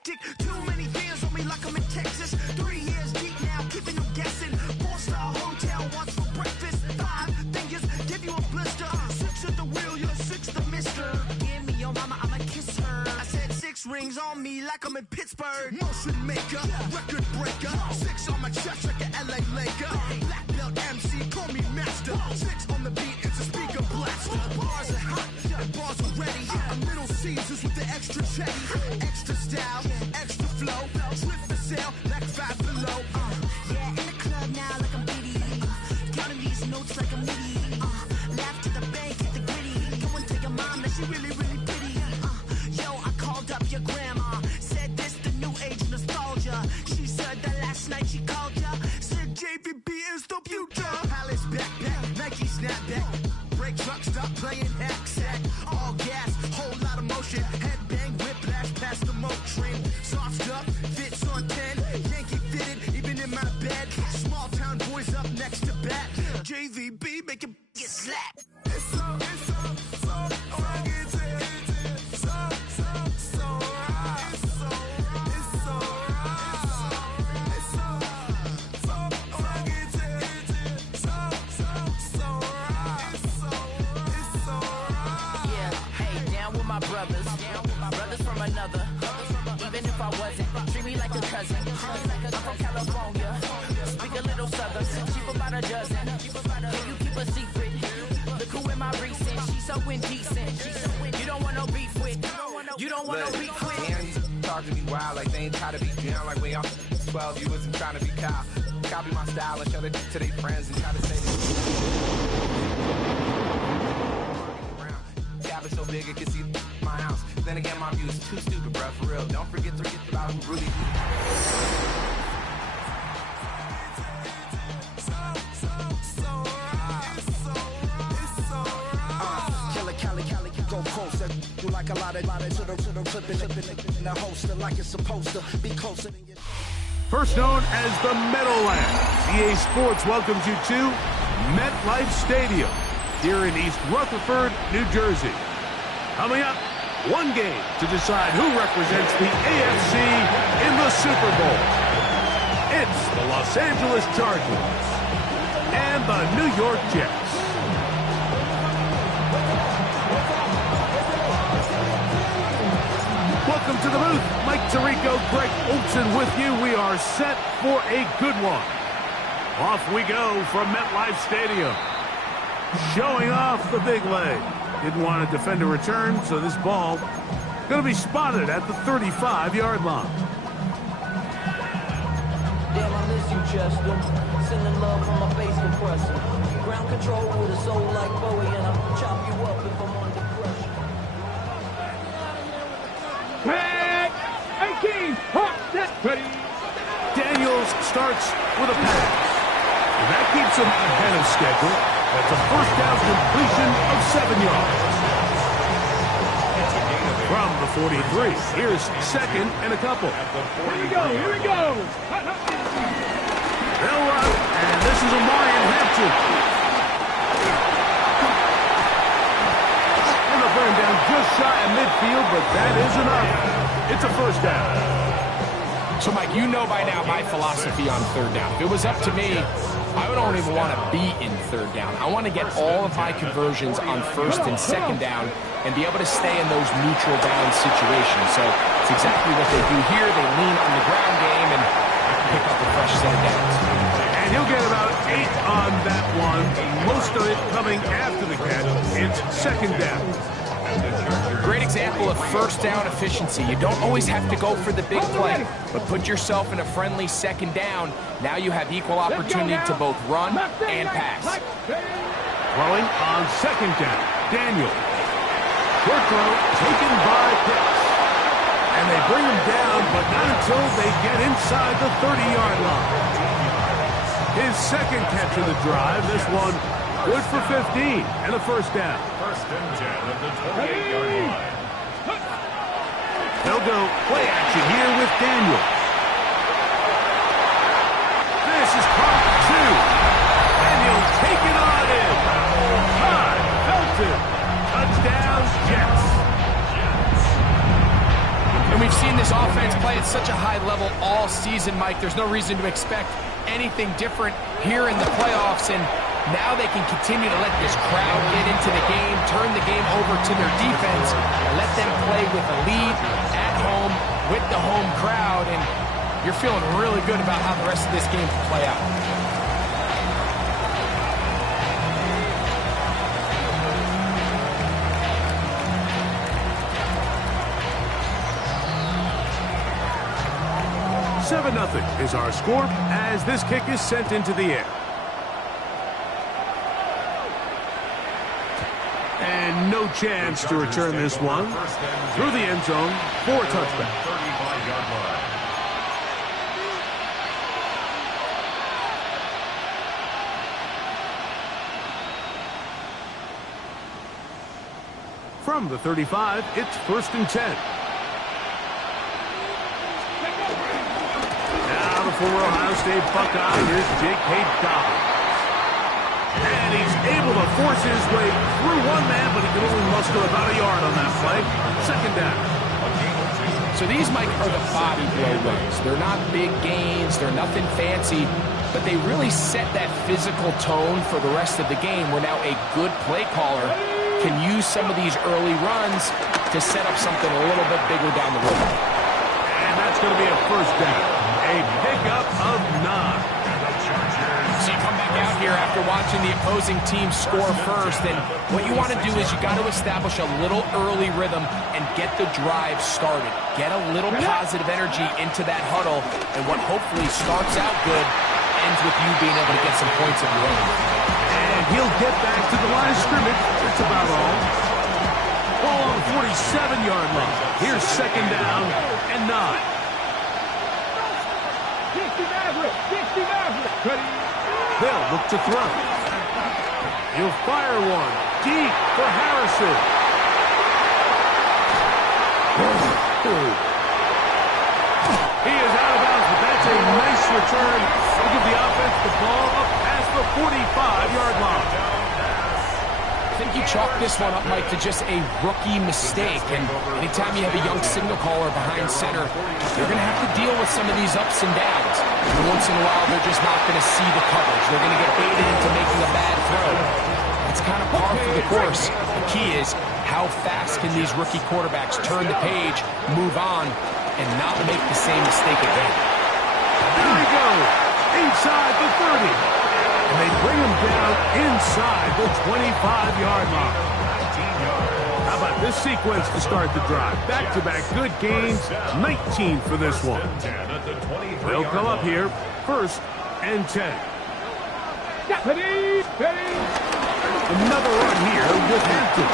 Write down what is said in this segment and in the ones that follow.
hectic. Too many fans on me like I'm in Texas. 3 years deep now, keeping them guessing. 4-star hotel once for breakfast. 5 fingers, give you a blister. 6 at the wheel, you're 6 the mister. Give me your mama, I'ma kiss her. I said 6 rings on me like I'm in Pittsburgh. Motion maker, record breaker. 6 on my chest like an LA Laker. Black belt MC, call me master. 6 on the beat, it's a speaker blaster. Bars are hot, and bars are ready. I'm Little Caesars with the extra chetty. Extra style, extra flow. Slip for sale, like 5 below. Yeah, in the club now like I'm Diddy. Counting these notes like I'm Nitty. Laugh to the bank, hit the gritty. Go and tell your mom that she really, really pretty. Yo, I called up your grandma. Said this the new age nostalgia. She said that last night she called ya. Said JVB is the future. Palace backpack, Nike snapback. Break truck, stop playing hack sack. All gas, whole lot of motion. Headbang, whiplash, past the moat train. Soft stuff, fits on 10. Yankee fitted, even in my bed. Small town boys up next to bat. JVB, make it get slapped. It's so rugged. Brothers from another. Even if I wasn't, treat me like a cousin. I'm from California. Speak a little southern. Cheap about a dozen. Can you keep a secret? Look who in my recent. She's so indecent. You don't want no beef with. You don't want no beef with. Damn, talk to me wild like they ain't try to be down like way off 12. You wasn't trying to be Kyle. Copy my style and show it to their friends and try to say it's so big it can see my house. Then again, my view is too stupid, bro. For real. Don't forget about who really. Cali, go closer. You like a lot of to the clipping in the holster like it's supposed to be closer than you. First known as the Meadowlands, EA Sports welcomes you to MetLife Stadium here in East Rutherford, New Jersey. Coming up, one game to decide who represents the AFC in the Super Bowl. It's the Los Angeles Chargers and the New York Jets. Welcome to the booth. Mike Tirico, Greg Olson with you. We are set for a good one. Off we go from MetLife Stadium. Showing off the big leg. Didn't want to defend a return, so this ball going to be spotted at the 35-yard line. Damn, I miss you, Chester. Sending love from my bass compressor. Ground control with a soul like Bowie, and I'll chop you up if I'm under pressure. Pack! 18! Hot, set, ready! Daniels starts with a pass. And that keeps him ahead of schedule. That's a first down completion of 7 yards. From the 43, here's second and a couple. Here we go. They'll run, and this is a Marion Hampton. And they'll bring him down just shy of midfield, but that is enough. It's a first down. So, Mike, you know by now my philosophy on third down. If it was up to me, I don't even want to be in third down. I want to get all of my conversions on first and second down and be able to stay in those neutral down situations. So it's exactly what they do here. They lean on the ground game and pick up a fresh set of downs. And he'll get about 8 on that one. Most of it coming after the catch. It's second down. Great example of first down efficiency. You don't always have to go for the big play, but put yourself in a friendly second down. Now you have equal opportunity to both run and pass. Throwing on second down, Daniel. Short throw taken by Pitts. And they bring him down, but not until they get inside the 30-yard line. His second catch of the drive, this one good for 15 and a first down. First and 10 at the 28-yard line. They'll go play action here with Daniel. This is caught 2. Daniel taking on in. Todd Felton. Touchdown, Jets. And And we've seen this offense play at such a high level all season, Mike. There's no reason to expect anything different here in the playoffs. And now they can continue to let this crowd get into the game, turn the game over to their defense, and let them play with a lead at home with the home crowd. And you're feeling really good about how the rest of this game can play out. Seven 0 is our score as this kick is sent into the air. And no chance to return this one through the end zone for a touchback. 35-yard line. From the 35, it's 1st and 10. Now the former Ohio State Buckeye, here's Jake Dobbins. And he's able to force his way through one man, but he can only muster about a yard on that play. 2nd down. So these, Mike, are the body blow runs. They're not big gains, they're nothing fancy, but they really set that physical tone for the rest of the game, where now a good play caller can use some of these early runs to set up something a little bit bigger down the road. And that's going to be a 1st down. A pickup of 9. So you come back out here after watching the opposing team score first, and what you want to do is you got to establish a little early rhythm and get the drive started. Get a little positive energy into that huddle, and what hopefully starts out good ends with you being able to get some points of your own. And he'll get back to the line of scrimmage. That's about all. Ball on the 47-yard line. Here's 2nd down and 9. They'll look to throw. He'll fire one deep for Harrison. He is out of bounds, but that's a nice return. They'll give the offense the ball up past the 45-yard line. I think you chalk this one up, Mike, to just a rookie mistake. And anytime you have a young signal caller behind center, you're going to have to deal with some of these ups and downs. And once in a while, they're just not going to see the coverage. They're going to get baited into making a bad throw. It's kind of par for the course. The key is how fast can these rookie quarterbacks turn the page, move on, and not make the same mistake again. There we go. Inside the 30. And they bring him down inside the 25-yard line. How about this sequence to start the drive? Back-to-back good gains, 19 for this one. They'll come up here, 1st and 10. Another run here with Hampton.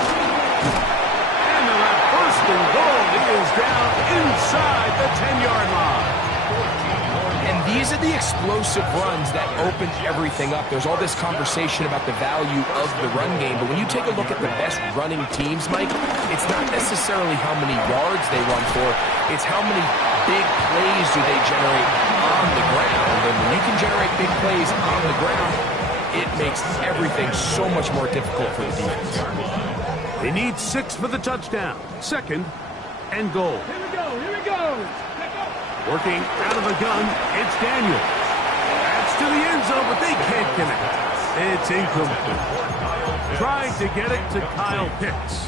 And the 1st and goal is down inside the 10-yard line. And these are the explosive runs that open everything up. There's all this conversation about the value of the run game, but when you take a look at the best running teams, Mike, it's not necessarily how many yards they run for, it's how many big plays do they generate on the ground. And when you can generate big plays on the ground, it makes everything so much more difficult for the defense. They need 6 for the touchdown. 2nd and goal. Here we go, here we go. Working out of the gun, it's Daniel. That's to the end zone, but they can't connect. It's incomplete. Trying to get it to Kyle Pitts.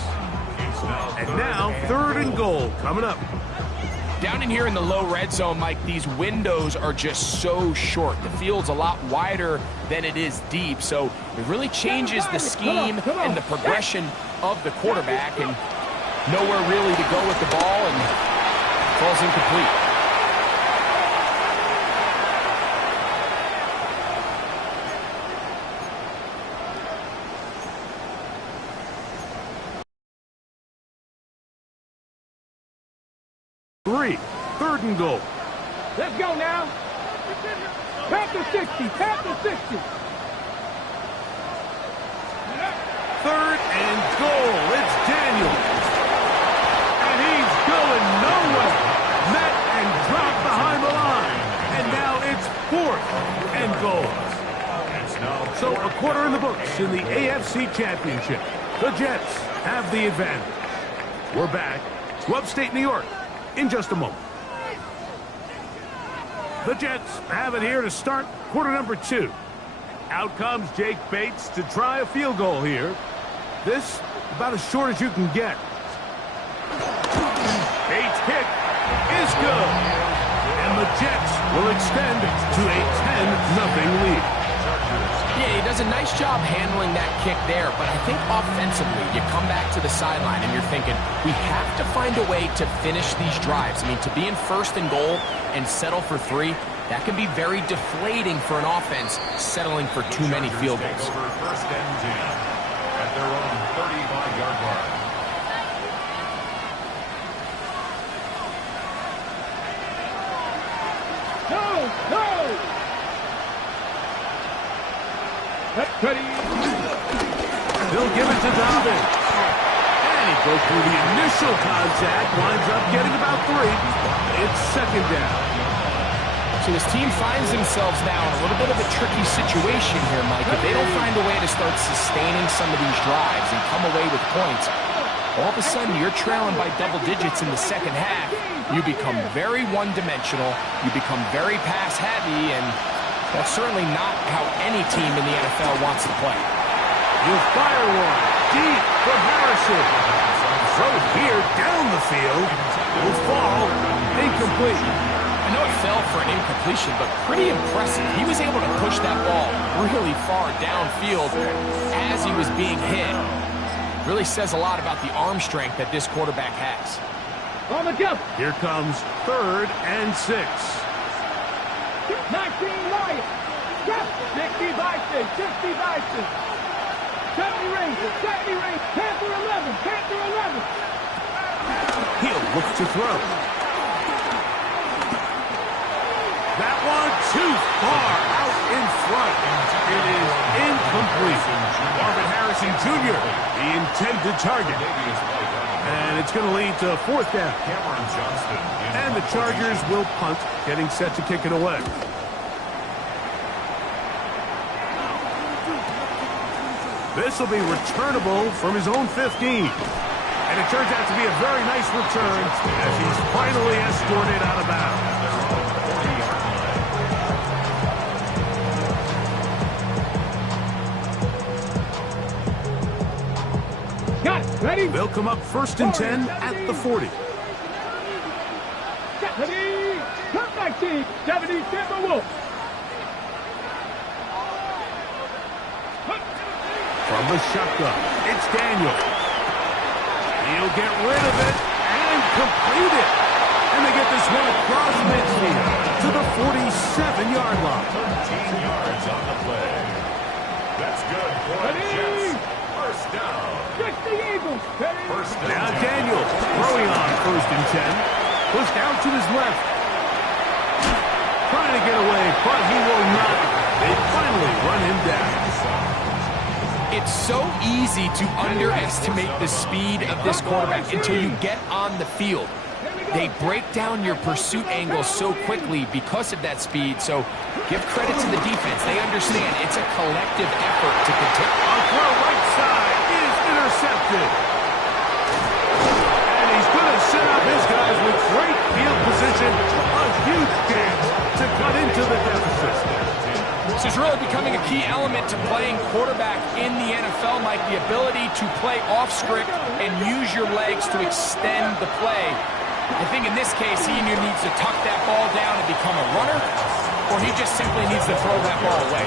And now, 3rd and goal coming up. Down in here in the low red zone, Mike, these windows are just so short. The field's a lot wider than it is deep, so it really changes the scheme and the progression of the quarterback, and nowhere really to go with the ball, and falls incomplete. Third and goal. Let's go now. Past the 60, past the 60. 3rd and goal. It's Daniel. And he's going nowhere. Met and dropped behind the line. And now it's 4th and goal. So a quarter in the books in the AFC Championship. The Jets have the advantage. We're back to upstate New York. in just a moment. The Jets have it here to start quarter number 2. Out comes Jake Bates to try a field goal here. This about as short as you can get. Bates' kick is good. And the Jets will extend to a 10-0 lead. Yeah, he does a nice job handling that kick there, but I think offensively, you come back to the sideline and you're thinking, we have to find a way to finish these drives. I mean, to be in first and goal and settle for 3, that can be very deflating for an offense settling for too many field goals. Over first and 10 at their own 35-yard line. No! Cuddy. They'll give it to Dobbins. And he goes through the initial contact, winds up getting about 3. It's second down. So this team finds themselves now in a little bit of a tricky situation here, Mike. If they don't find a way to start sustaining some of these drives and come away with points, all of a sudden you're trailing by double digits in the second half. You become very one-dimensional. You become very pass-heavy, and that's certainly not how any team in the NFL wants to play. You'll fire one deep for Harrison. Throw here down the field. Will fall incomplete. I know it fell for an incompletion, but pretty impressive. He was able to push that ball really far downfield as he was being hit. Really says a lot about the arm strength that this quarterback has. On the jump. Here comes 3rd and 6. 19 Lions. 60 Bison. 60 Bison. 70 Rangers. 70 Rangers. Panther 11. Panther 11. He'll look to throw. That one too far out in front. It is incomplete. Marvin Harrison Jr., the intended target. And it's going to lead to 4th down. And the Chargers will punt, getting set to kick it away. This will be returnable from his own 15. And it turns out to be a very nice return as he's finally escorted out of bounds. Got it. Ready? They'll come up 1st and 10 at the 40. 70. Come back, team. 70 Timberwolves. From the shotgun, it's Daniel. He'll get rid of it and complete it. And they get this one across midfield to the 47-yard line. 13 yards on the play. That's good for the Jets. First down. 60 Eagles. First down. Now Daniel throwing on 1st and 10. Pushed out to his left. Trying to get away, but he will not. They finally run him down. It's so easy to underestimate the speed of this quarterback until you get on the field. They break down your pursuit angle so quickly because of that speed, so give credit to the defense. They understand it's a collective effort to continue. A throw right side is intercepted. And he's going to set up his guys with great field position. A huge chance to cut into the deficit. This is really becoming a key element to playing quarterback in the NFL, Mike, the ability to play off script and use your legs to extend the play. I think in this case, he either needs to tuck that ball down and become a runner, or he just simply needs to throw that ball away.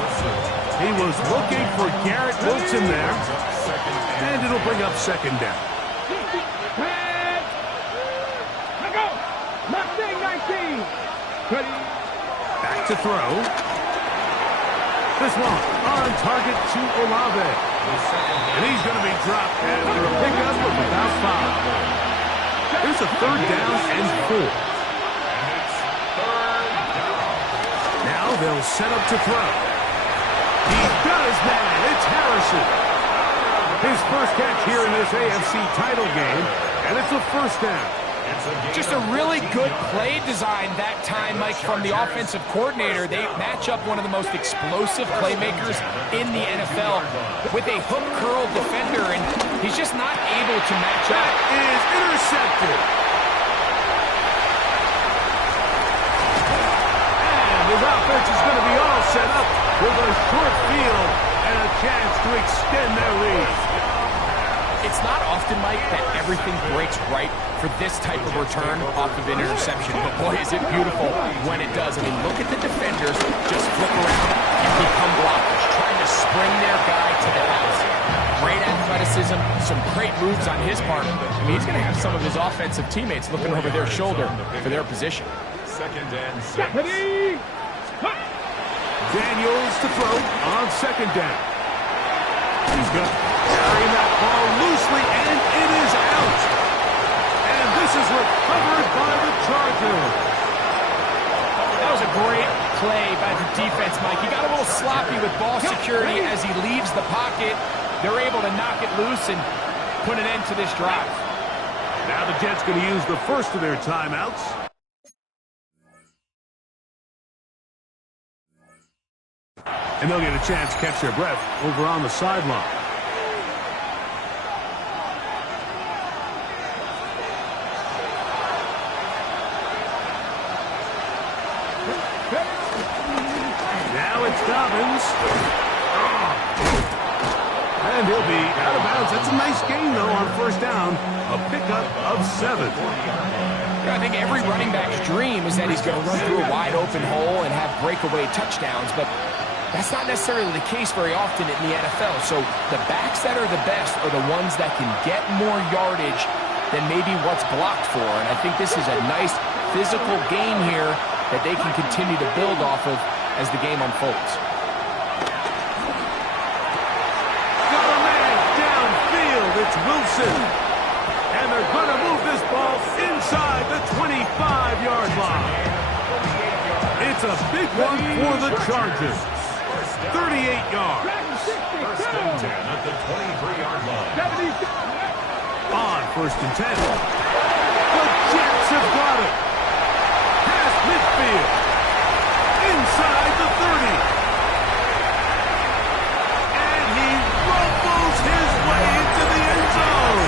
He was looking for Garrett Wilson there, and it'll bring up 2nd down. Let go. Mustang 19. Ready. Back to throw. This one on target to Olave. And he's going to be dropped after a pickup of about 5. Here's a 3rd down and 4. Now they'll set up to throw. He does that. It's Harrison. His first catch here in this AFC title game, and it's a 1st down. Just a really good play design that time, Mike, from the offensive coordinator. They match up one of the most explosive playmakers in the NFL with a hook curl defender, and he's just not able to match up. That is intercepted. offense is going to be all set up with a short field and a chance to extend their lead. It's not often, Mike, that everything breaks right for this type of return off of an interception. But boy, is it beautiful when it does. I mean, look at the defenders just flip around and become blockers, trying to spring their guy to the house. Great athleticism, some great moves on his part. I mean, he's going to have some of his offensive teammates looking over their shoulder for their position. 2nd and 6. Daniels to throw on 2nd down. He's going to carry that ball loosely, and it is out. And this is recovered by the Chargers. That was a great play by the defense, Mike. He got a little sloppy with ball security as he leaves the pocket. They're able to knock it loose and put an end to this drive. Now the Jets going to use the first of their timeouts. And they'll get a chance to catch their breath over on the sideline. Now it's Dobbins. And he'll be out of bounds. That's a nice gain, though, on 1st down. A pickup of 7. I think every running back's dream is that he's going to run through a wide open hole and have breakaway touchdowns, but that's not necessarily the case very often in the NFL. So the backs that are the best are the ones that can get more yardage than maybe what's blocked for. And I think this is a nice physical gain here that they can continue to build off of as the game unfolds. Got a man downfield. It's Wilson. And they're going to move this ball inside the 25-yard line. It's a big one for the Chargers. 38 yards. 1st and 10 at the 23-yard line. On 1st and 10. The Jets have got it. Past midfield. Inside the 30. And he rumbles his way into the end zone.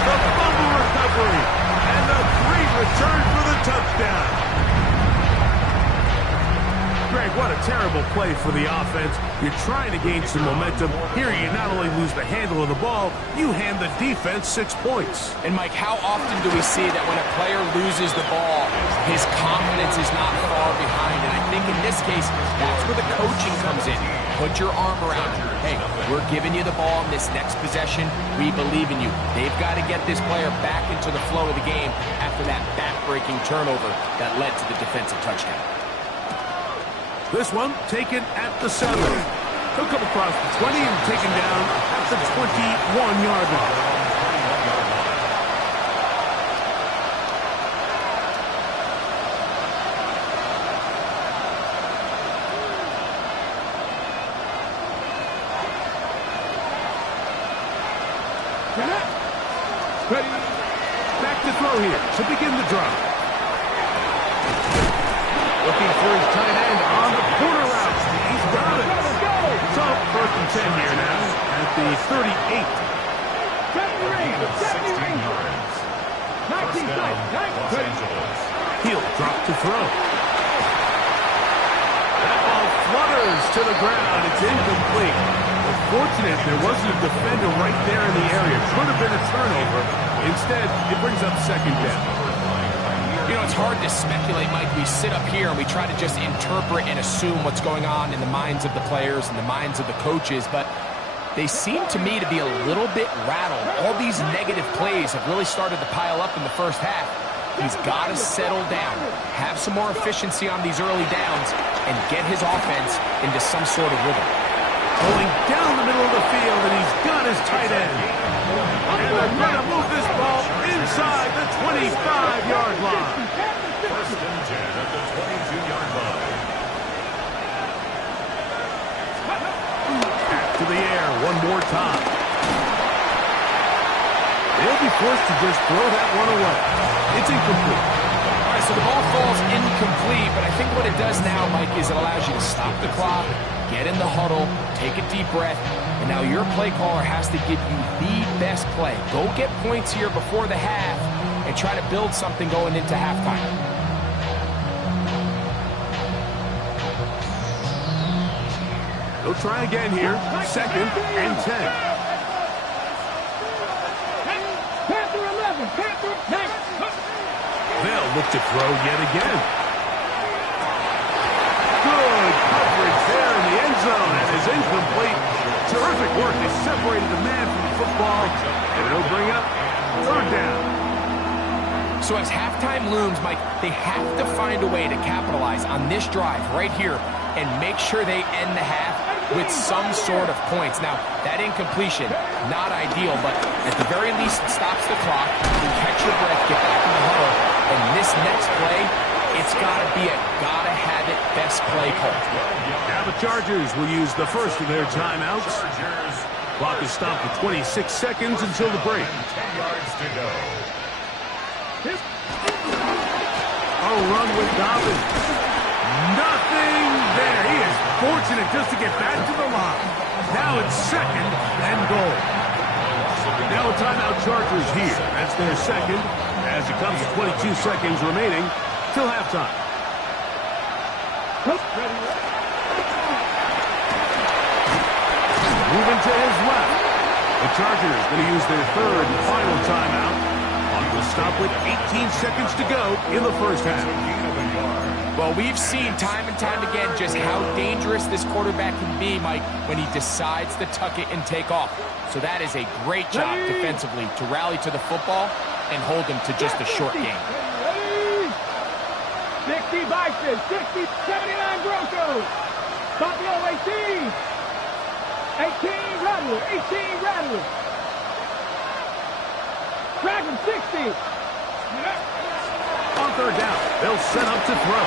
The fumble recovery. And the great return for the touchdown. Greg, what a terrible play for the offense. You're trying to gain some momentum. Here you not only lose the handle of the ball, you hand the defense 6 points. And Mike, how often do we see that when a player loses the ball, his confidence is not far behind? And I think in this case, that's where the coaching comes in. Put your arm around him. Hey, we're giving you the ball in this next possession. We believe in you. They've got to get this player back into the flow of the game after that back-breaking turnover that led to the defensive touchdown. This one taken at the 7. He'll come across the 20 and taken down at the 21-yard line. Back to throw here to begin the drive. Looking for his tight end on the corner route. He's got it. So 1st and 10 here now at the 38. 16 yards. 1st down, Los Angeles. He'll drop to throw. That ball flutters to the ground. It's incomplete. Well, fortunate there wasn't a defender right there in the area. Could have been a turnover. Instead, it brings up 2nd down. You know, it's hard to speculate, Mike. We sit up here and we try to just interpret and assume what's going on in the minds of the players and the minds of the coaches, but they seem to me to be a little bit rattled. All these negative plays have really started to pile up in the first half. He's got to settle down, have some more efficiency on these early downs, and get his offense into some sort of rhythm. Going down the middle of the field, and he's got his tight end. And they're going to move this ball inside the 25-yard line. 1st and 10 at the 22-yard line. Back to the air one more time. They'll be forced to just throw that one away. It's incomplete. All right, so the ball falls incomplete, but I think what it does now, Mike, is it allows you to stop the clock, get in the huddle, take a deep breath, and now your play caller has to give you the best play. Go get points here before the half and try to build something going into halftime. They'll try again here. 2nd and 10. Panther 11. Panther 10. They'll look to throw yet again. Good coverage there in the end zone, and is incomplete. Terrific work. They separated the man from the football, and it'll bring up 3rd down. So as halftime looms, Mike, they have to find a way to capitalize on this drive right here and make sure they end the half with some sort of points. Now, that incompletion, not ideal, but at the very least, it stops the clock. You catch your breath, get back in the huddle, and this next play, it's got to be a gotta-have-it best play call. Now the Chargers will use the first of their timeouts. Clock is stopped at 26 seconds until the break. 10 yards to go. A run with Dobbins. Nothing there. He is fortunate just to get back to the line. Now it's 2nd and goal. Now a timeout Chargers here. That's their 2nd as it comes to 22 seconds remaining till halftime. Moving to his left. The Chargers going to use their 3rd and final timeout. Will stop with 18 seconds to go in the first half. Well, we've seen time and time again just how dangerous this quarterback can be, Mike, when he decides to tuck it and take off. So that is a great job defensively to rally to the football and hold him to just a short game. 60 Bison, 60, 79 Broncos. Buffalo 18. 18 Rattler, 18 Rattler. Dragon 60. On 3rd down, they'll set up to throw.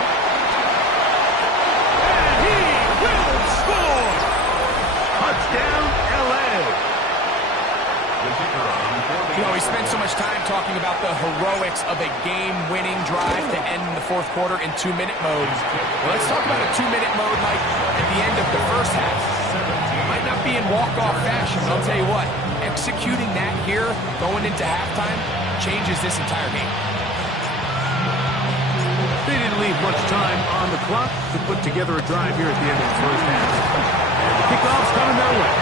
And he will score! Touchdown, L.A. You know, we spent so much time talking about the heroics of a game-winning drive to end the 4th quarter in 2-minute mode. Well, let's talk about a 2-minute mode, Mike, at the end of the first half. It might not be in walk-off fashion, but I'll tell you what, executing that here, going into halftime, changes this entire game. They didn't leave much time on the clock to put together a drive here at the end of the first half. And the kickoff's coming their way.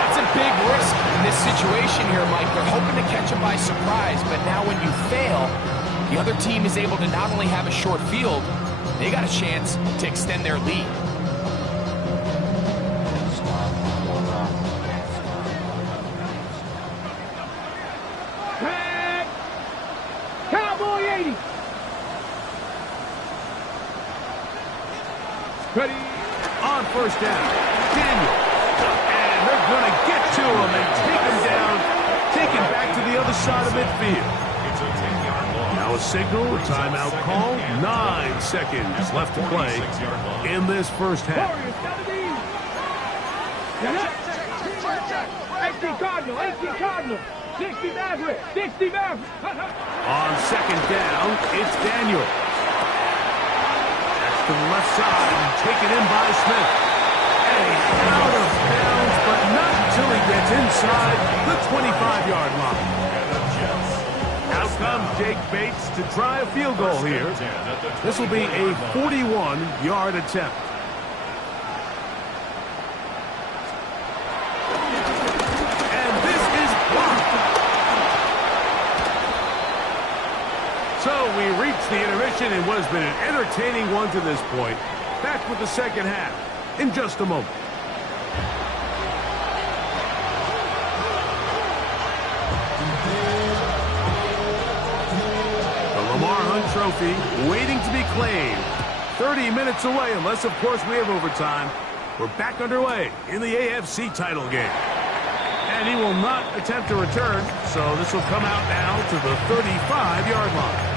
That's a big risk in this situation here, Mike. They're hoping to catch them by surprise, but now when you fail, the other team is able to not only have a short field, they got a chance to extend their lead. Cowboy 80. Ready. On 1st down, Daniel. And they're going to get to him and take him down, take him back to the other side of midfield. It's a 10-yard loss. Now a signal, a timeout call, 9 seconds left to play in this first half. 18 Cardinal, 18 Cardinal. 60 Maverick, 60 Maverick. On 2nd down, it's Daniel. That's to the left side and taken in by Smith. And he's out of bounds, but not until he gets inside the 25-yard line. Out comes Jake Bates to try a field goal here. This will be a 41-yard attempt. And this is blocked. So we reach the intermission in what has been an entertaining one to this point. Back with the second half in just a moment. The Lamar Hunt Trophy waiting to be claimed. 30 minutes away, unless, of course, we have overtime. We're back underway in the AFC title game. And he will not attempt to return, so this will come out now to the 35-yard line.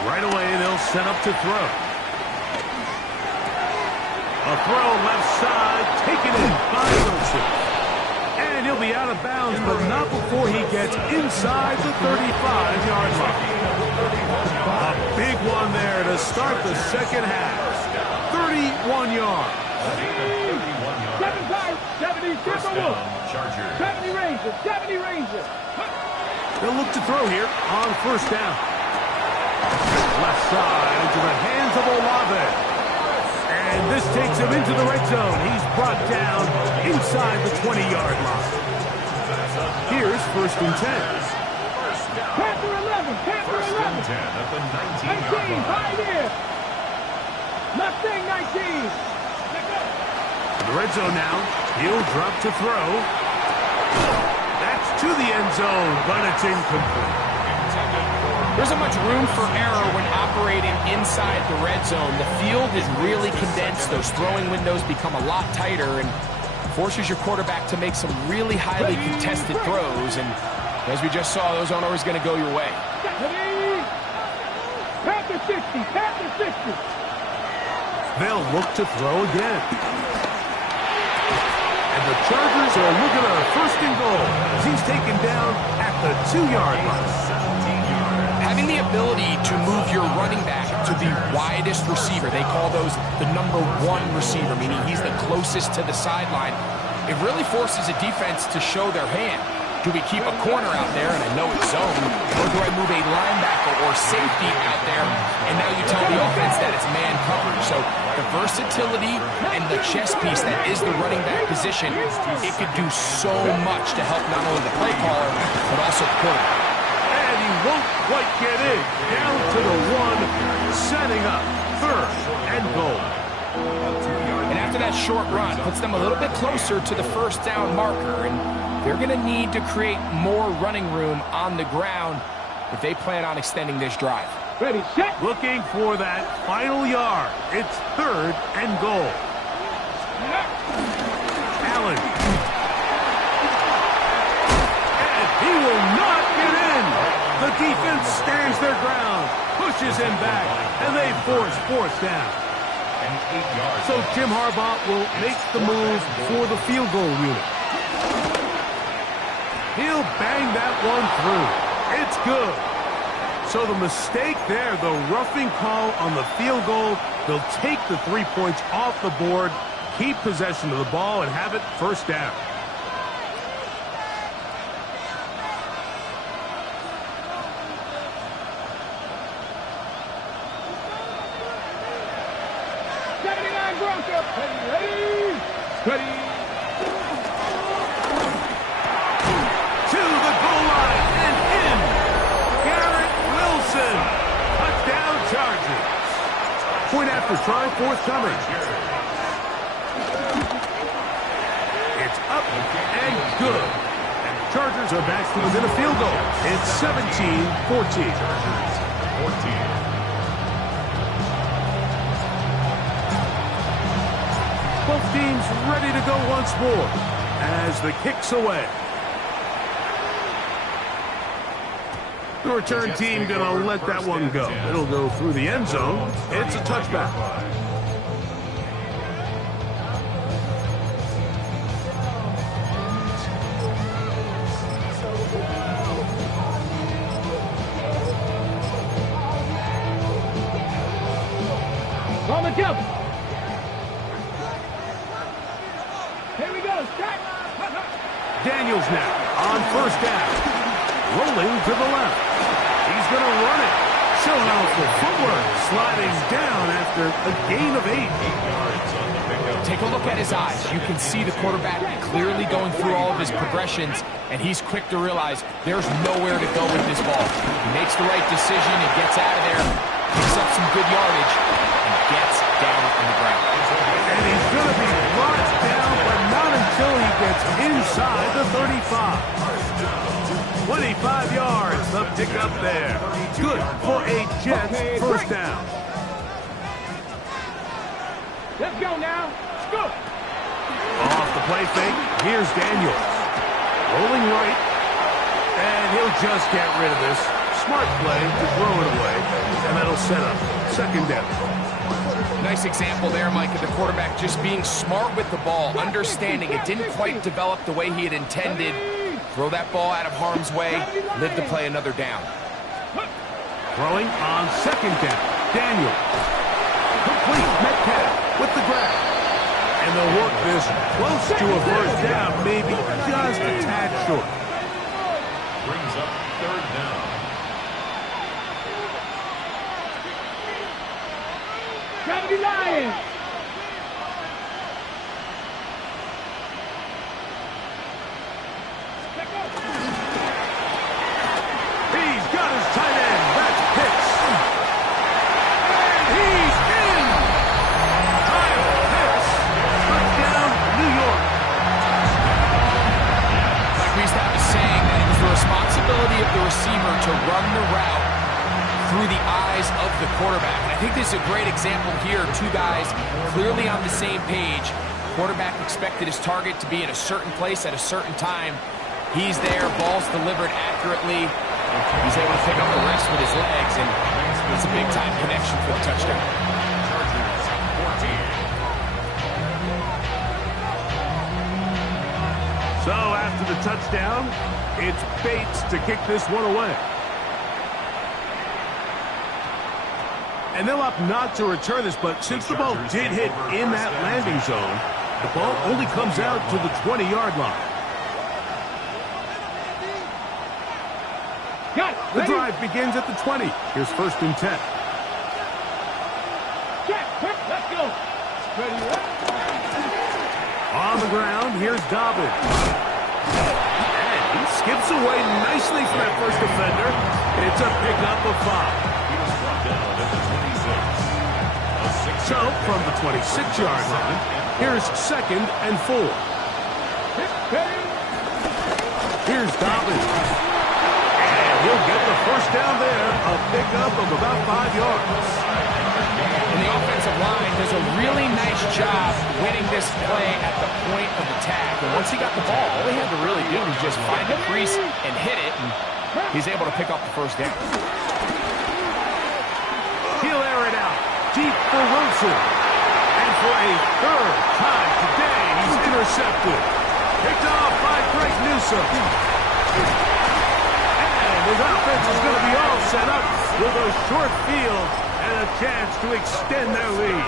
Right away, they'll set up to throw. A throw left side, taken in by Wilson. And he'll be out of bounds, but not before he gets inside the 35-yard line. A big one there to start the second half. 31 yards. 70 Timberwolves. Chargers. 70 Rangers, 70 Rangers. They'll look to throw here on first down. Left side into the hands of Olave. And this takes him into the red zone. He's brought down inside the 20-yard line. Here's first and 10. Panther 11, Panther 11. 10 at the 19, 19-yard line. right here. Nothing, 19. In the red zone now. He'll drop to throw. That's to the end zone, but it's incomplete. There isn't much room for error when operating inside the red zone. The field is really condensed. Those throwing windows become a lot tighter and forces your quarterback to make some really highly contested throws. And as we just saw, those aren't always going to go your way. Panther 60, Panther 60. They'll look to throw again. And the Chargers are looking at a first and goal as he's taken down at the 2-yard line. Having the ability to move your running back to the widest receiver, they call those the number 1 receiver, meaning he's the closest to the sideline. It really forces a defense to show their hand. Do we keep a corner out there, and I know it's zone, or do I move a linebacker or safety out there, and now you tell the offense that it's man coverage. So the versatility and the chess piece that is the running back position, it could do so much to help not only the play caller, but also the quarterback. And he won't quite get in. Down to the 1, setting up third and goal. And after that short run, puts them a little bit closer to the first down marker, and they're going to need to create more running room on the ground if they plan on extending this drive. Ready, set. Looking for that final yard. It's third and goal. Allen. And he will not get in. The defense stands their ground, pushes him back, and they force fourth down. So Jim Harbaugh will make the move for the field goal unit. He'll bang that one through. It's good. So the mistake there, the roughing call on the field goal, they'll take the 3 points off the board, keep possession of the ball, and have it first down. Ready. To the goal line and in. Garrett Wilson. Touchdown Chargers. Point after try, forthcoming. It's up and good. And the Chargers are back to within a field goal. It's 17-14. 14. Both teams ready to go once more as the kick's away. The return team going to let that one go. It'll go through the end zone. It's a touchback. On the jump. Here we go. Start. Daniels now on first down. Rolling to the left. He's going to run it. Showing off the footwork. Sliding down after a gain of 8. Take a look at his eyes. You can see the quarterback clearly going through all of his progressions, and he's quick to realize there's nowhere to go with this ball. He makes the right decision and gets out of there, picks up some good yardage, and gets down on the ground. And he's going to be brought down, but not until he gets inside the 35. 25 yards, the pickup there. Good for a Jets first down. Let's go now. Go. Off the play fake, here's Daniels. Rolling right, and he'll just get rid of this. Smart play to throw it away, and that'll set up second down. Nice example there, Mike, of the quarterback just being smart with the ball, understanding it didn't quite develop the way he had intended. Throw that ball out of harm's way, live to play another down. Throwing on second down, Daniels. Complete, Metcalf with the grab. And the they'll work this close to a first down, maybe just a tad short. Brings up third down. Gravity Lions. He's got his tight end. That's Pitts. And he's in. Kyle Pitts. Touchdown, New York. Like we used to have a saying that it was the responsibility of the receiver to run the route through the eyes of the quarterback. And I think this is a great example here. Two guys clearly on the same page. Quarterback expected his target to be in a certain place at a certain time. He's there, ball's delivered accurately. He's able to pick up the rest with his legs, and it's a big-time connection for the touchdown. Chargers 14. So after the touchdown, it's Bates to kick this one away. And they'll opt not to return this, but since the ball did hit in that landing zone, the ball only comes out to the 20-yard line. The drive begins at the 20. Here's 1st and 10. Let's go. Ready, On the ground, here's Dobbins. And he skips away nicely from that first defender. It's a pickup of 5. He was brought down at the 26. So, from the 26-yard line, here's 2nd and 4. Here's Dobbins. He'll get the first down there, a pickup of about 5 yards. And the offensive line does a really nice job winning this play at the point of attack. And once he got the ball, all he had to really do was just find the crease and hit it, and he's able to pick up the first down. He'll air it out, deep for Wilson. And for a 3rd time today, he's intercepted. Picked off by Greg Newsome. His offense is going to be all set up with a short field and a chance to extend their lead.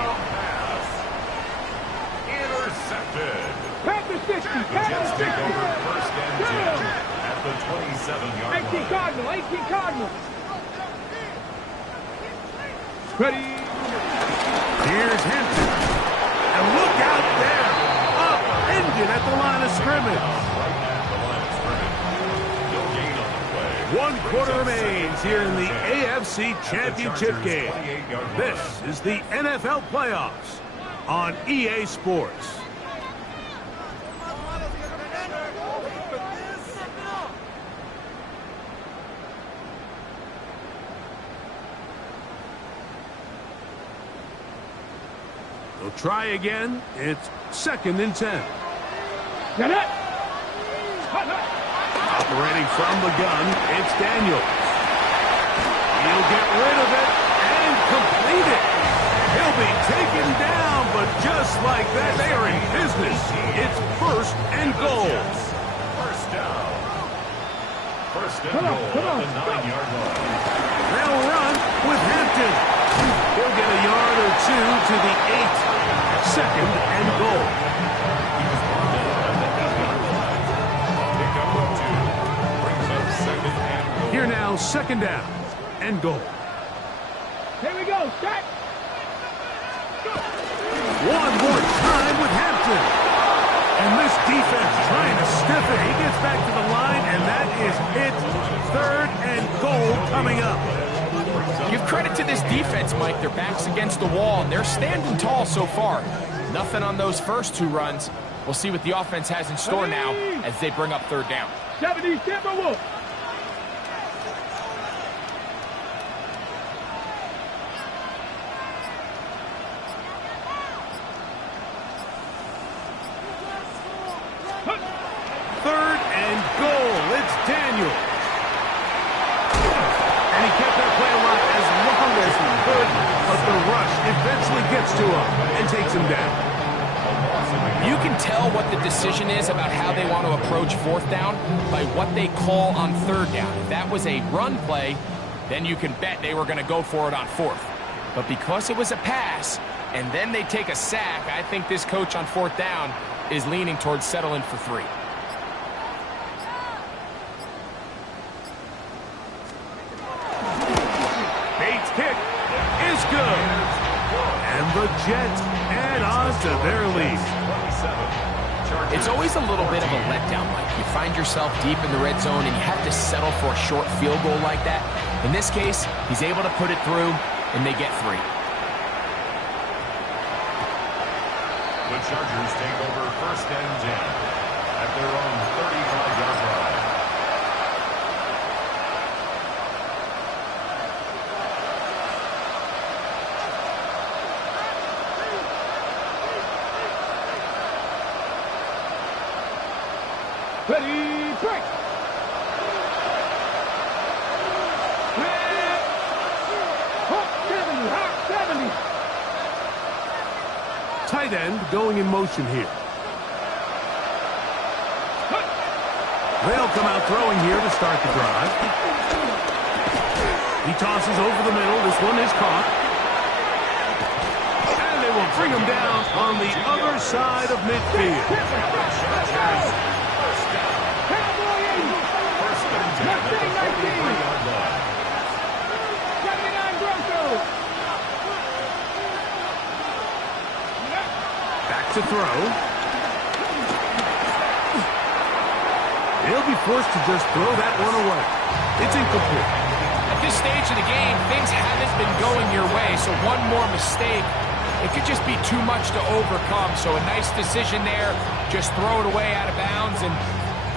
Intercepted. Panther 60. The Jets take over 1st and 10 at the 27-yard 18 line. Cardinal. 18 Cardinal. Ready. Here's Hampton. And look out there. Upended at the line of scrimmage. 1 quarter remains here in the AFC Championship game. This is the NFL playoffs on EA Sports. They'll try again. It's 2nd and 10. Get it. Operating from the gun, it's Daniels. He'll get rid of it and complete it. He'll be taken down, but just like that, they are in business. It's 1st and goal. First down. 1st and goal at the 9-yard line. They'll run with Hampton. He'll get a yard or 2 to the 8. 2nd and goal. Here now, 2nd down and goal. Here we go. Start. One more time with Hampton. And this defense trying to stiff it. He gets back to the line, and that is it. 3rd and goal coming up. Give credit to this defense, Mike. Their back's against the wall, and they're standing tall so far. Nothing on those first 2 runs. We'll see what the offense has in store now as they bring up 3rd down. 70 Timberwolves. Gets to him and takes him down. You can tell what the decision is about how they want to approach 4th down by what they call on 3rd down. If that was a run play, then you can bet they were going to go for it on 4th. But because it was a pass, and then they take a sack, I think this coach on 4th down is leaning towards settling for 3. Bates' kick is good. And the Jets add on to their lead. It's always a little bit of a letdown, Mike. You find yourself deep in the red zone and you have to settle for a short field goal like that. In this case, he's able to put it through, and they get 3. The Chargers take over 1st and 10 at their own 35-yard line. Ready, break! Hawk 70! Tight end going in motion here. They'll come out throwing here to start the drive. He tosses over the middle. This one is caught. And they will bring him down on the other side of midfield. Back to throw. He'll be forced to just throw that one away. It's incomplete. At this stage of the game, things haven't been going your way, so one more mistake, it could just be too much to overcome. So a nice decision there. Just throw it away out of bounds and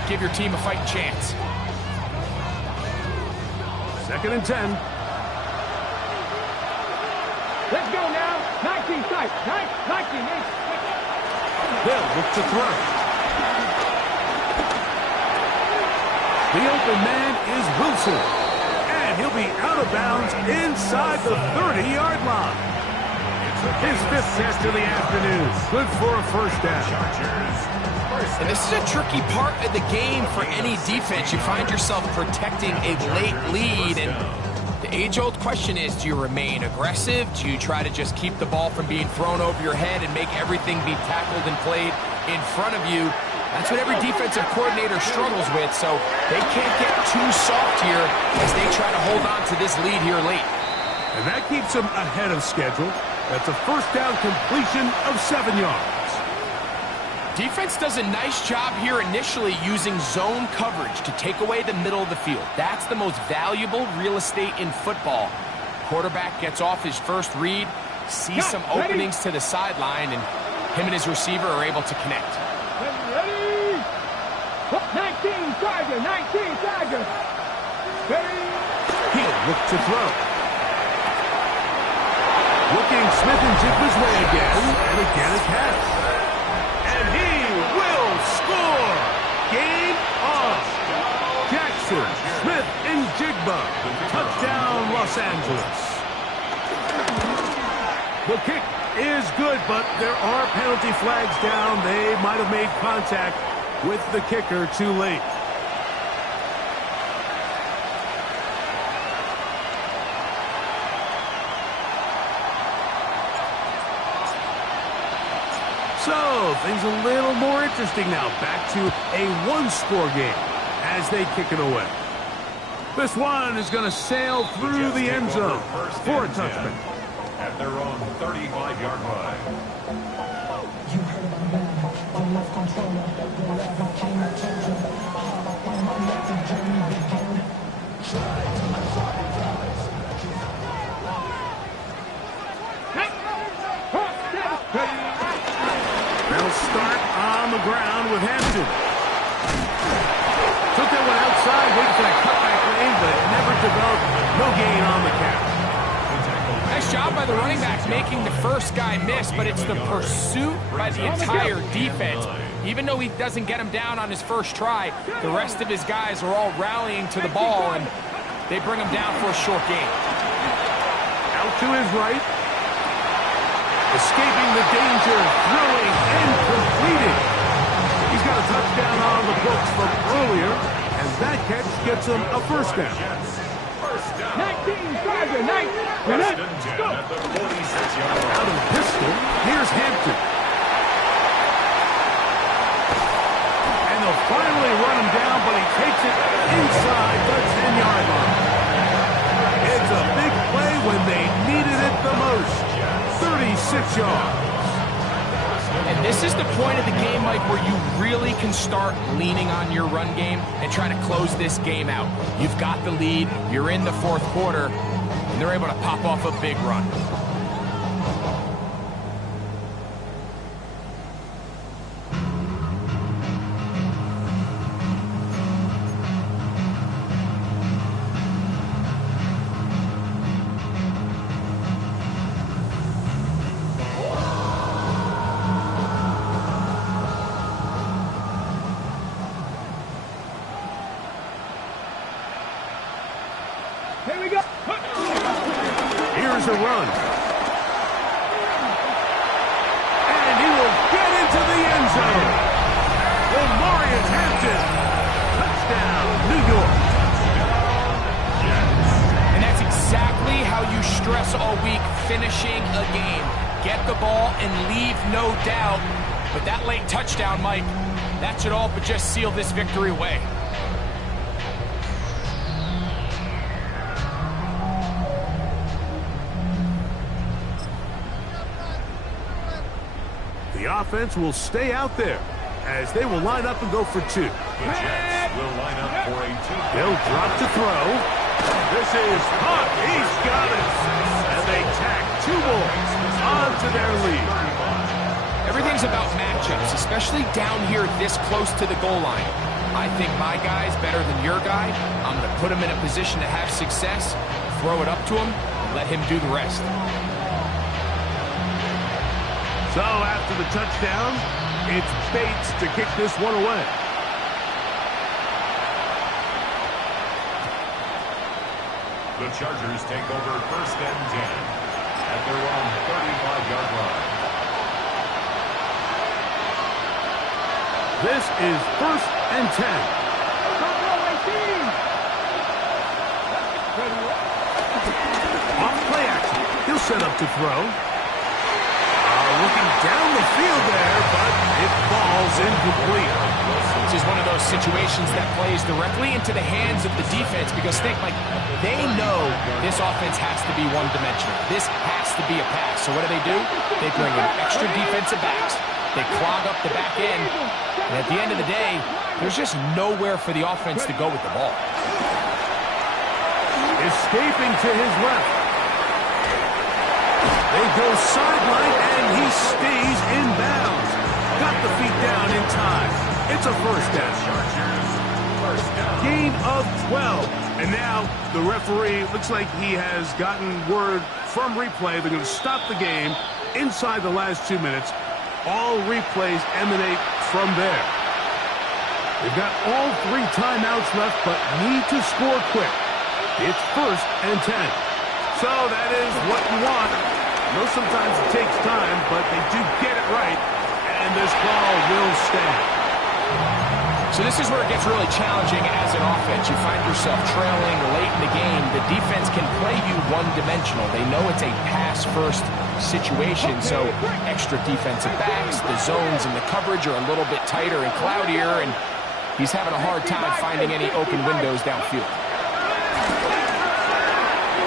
give your team a fighting chance. 2nd and 10. Let's go now. 19 sight. 19. They'll look to throw. The open man is Wilson. And he'll be out of bounds inside the 30-yard line. His 5th catch of the afternoon. Good for a 1st down. And this is a tricky part of the game for any defense. You find yourself protecting a late lead, and the age-old question is, do you remain aggressive? Do you try to just keep the ball from being thrown over your head and make everything be tackled and played in front of you? That's what every defensive coordinator struggles with, so they can't get too soft here as they try to hold on to this lead here late. And that keeps them ahead of schedule. That's a 1st down completion of 7 yards. Defense does a nice job here initially using zone coverage to take away the middle of the field. That's the most valuable real estate in football. Quarterback gets off his first read, sees some openings to the sideline, and him and his receiver are able to connect. Ready? 19 Tiger. Ready? He'll look to throw. Looking Smith and Jigba's way again, and again a catch. And he will score! Game on! Jackson, Smith, and Jigba. Touchdown, Los Angeles. The kick is good, but there are penalty flags down. They might have made contact with the kicker too late. So, things a little more interesting now. Back to a one-score game as they kick it away. This one is going to sail through the end zone for a touchdown. At their own 35-yard line. You heard of a man, a love controller, whatever came and told you. And let the journey begin. Try to my sacrifice. They'll start on the ground with Hampton. Took that one outside, waited for that cutback lane, but never developed. No gain on the catch. Nice job by the running back making the first guy miss, but it's the pursuit by the entire defense. Even though he doesn't get him down on his first try, the rest of his guys are all rallying to the ball, and they bring him down for a short gain. Out to his right. Escaping the danger, throwing and completing. He's got a touchdown on the books from earlier, and that catch gets him a first down. 19, Roger, 19. First and 10 at the 46-yard line. Out of the pistol, here's Hampton. And they'll finally run him down, but he takes it inside the 10-yard line. It's a big play when they needed it the most. 36 yards. And this is the point of the game, Mike, where you really can start leaning on your run game and try to close this game out. You've got the lead, you're in the fourth quarter, and they're able to pop off a big run. Here we go. Here's a run. And he will get into the end zone. Demarius Hampton. Touchdown, New York. And that's exactly how you stress all week, finishing a game. Get the ball and leave no doubt. But that late touchdown, Mike, that should all but just seal this victory away. The offense will stay out there as they will line up and go for two. The Jets will line up for a two-point. They'll drop to throw. This is caught. He's got it. And they tack two more onto their lead. Everything's about matchups, especially down here this close to the goal line. I think my guy's better than your guy. I'm going to put him in a position to have success, throw it up to him, and let him do the rest. So after the touchdown, it's Bates to kick this one away. The Chargers take over first and 10 at their own 35-yard line. This is first and 10. Off play action. He'll set up to throw. Looking down the field there, but it falls incomplete. This is one of those situations that plays directly into the hands of the defense because think, like, they know this offense has to be one-dimensional. This has to be a pass. So what do? They bring in extra defensive backs. They clog up the back end. And at the end of the day, there's just nowhere for the offense to go with the ball. Escaping to his left. They go sideline, and he stays in bounds. Got the feet down in time. It's a first down. Gain of 12. And now the referee looks like he has gotten word from replay. They're going to stop the game inside the last 2 minutes. All replays emanate from there. They've got all 3 timeouts left, but need to score quick. It's first and 10. So that is what you want. I know sometimes it takes time, but they do get it right, and this ball will stand. So this is where it gets really challenging as an offense. You find yourself trailing late in the game. The defense can play you one-dimensional. They know it's a pass-first situation, so extra defensive backs, the zones and the coverage are a little bit tighter and cloudier, and he's having a hard time finding any open windows downfield.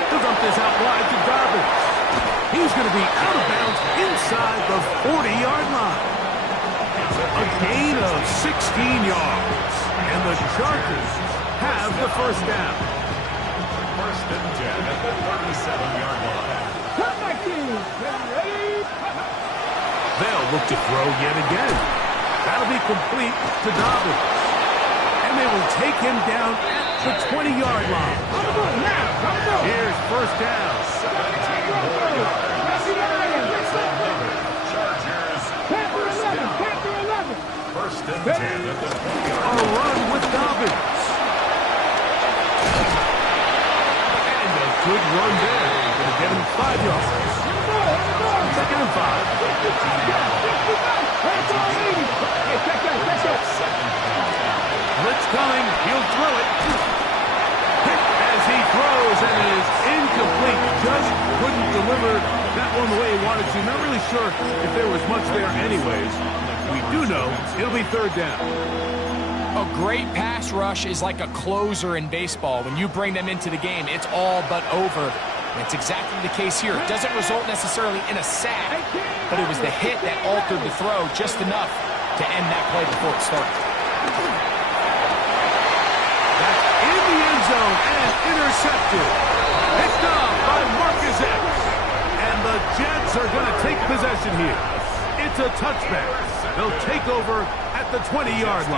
He'll dump this out wide to Dobbins. He's going to be out of bounds inside the 40-yard line. A gain of 16 yards. And the Chargers have the first down. First and 10 at the 37-yard line. They'll look to throw yet again. That'll be complete to Dobbins. And they will take him down at the 20-yard line. Here's first down. 17 more yards. Chargers, first and 10 at the 20-yard A line. run with Dobbins. And a good run there. Going to get him 5 yards. Second and 5. Blitz coming. He'll throw it. Hit as he throws, and couldn't deliver that one the way he wanted to. Not really sure if there was much there anyways. We do know it'll be third down. A great pass rush is like a closer in baseball. When you bring them into the game, it's all but over. That's exactly the case here. It doesn't result necessarily in a sack, but it was the hit that altered the throw just enough to end that play before it started. That's in the end zone and intercepted. Picked up by Marcus X. And the Jets are going to take possession here. It's a touchback. They'll take over at the 20-yard line.